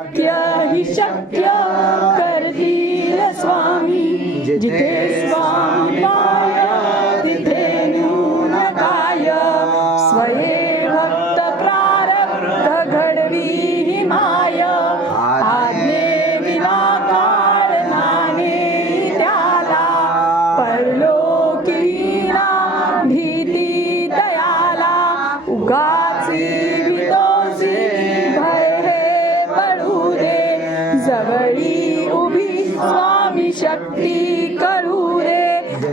शक्य हि शक्य करतील स्वामी. जिथे स्वामी पाय तिथे न्यून काय. स्वये भक्त प्रारब्ध घडवी हि माय. आज्ञे विना काळ नाणे त्याला. परलोकी ना भीती दयाला. उगाची भीतोसी भय हे पडू रे. जवळी उभी स्वामी शक्ती करू रे.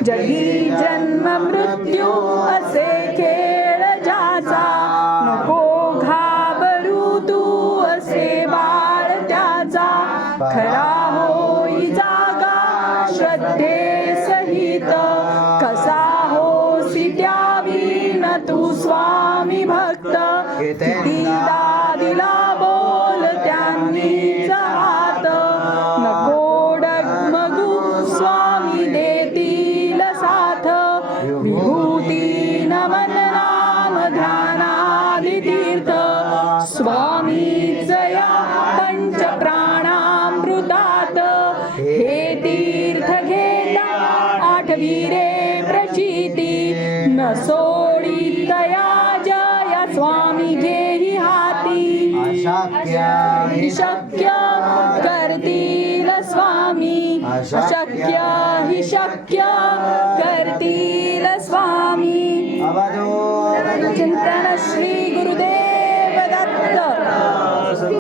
जगी जन्म मृत्यू असे खेळ ज्याचा. नको घाबरू तू असे बाळ त्याचा. खरा होई जागा श्रद्धे सहित. कसा होसी त्यावीन तू स्वामी भक्त. कितीदा दिला बोल त्यांनीच हात. नको डगमगू स्वामी देतील साथ. विभूती नमन नाम ध्यानादि तीर्थ. स्वामीच या पंच प्राणामृतात. हे तीर्थ घेता आठवी रे प्रचिती. न सोडी तया जया स्वामी घेई हाती. अशक्य शक्य करतील स्वामी. अशक्य हि शक्य करतील स्वामी.